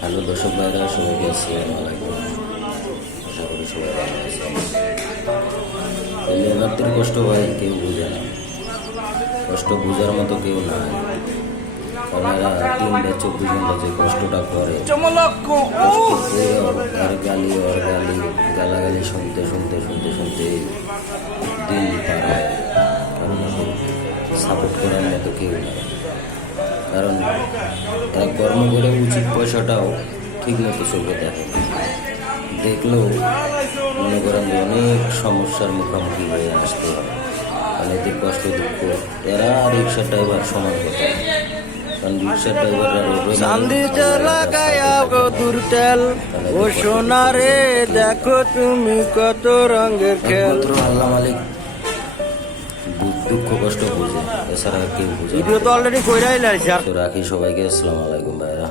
Hello দর্শক ভাইরা সবাইকে আসসালামু আলাইকুম। আশা করি সবাই ভালো আছেন। লেবারদের কষ্ট ভাই কেউ বুঝে না। কষ্ট বোঝার মতো কেউ নাই। ওনারা তিনটা চব্বিশ ঘণ্টা যে কষ্টটা করে। করে গালি শুনতে শুনতে শুনতে হয় সাপোর্ট করার মতো কেউ কারণ তারা কর্ম করে উচিত পয়সাটাও ঠিক মতো চোখে দেখে দেখলেও মনে করেন যে অনেক সমস্যার মুখোমুখি হয়ে আসতে হয়। অনেকের কষ্ট দুঃখ। এরা রিক্সা ড্রাইভার সমান কথা। কারণ রিক্সা ড্রাইভাররা চান্দিটা লাগায়া গো দুর্টেল ও সোনারে দেখো। তুমি কত রঙের খেল। আল্লাহ মালিক দুঃখ কষ্ট বুঝে এছাড়া কেউ বুঝে। ভিডিও তো অলরেডি কইরাই লাগছে তো রাখি সবাইকে আসসালামু আলাইকুম ভাইরা।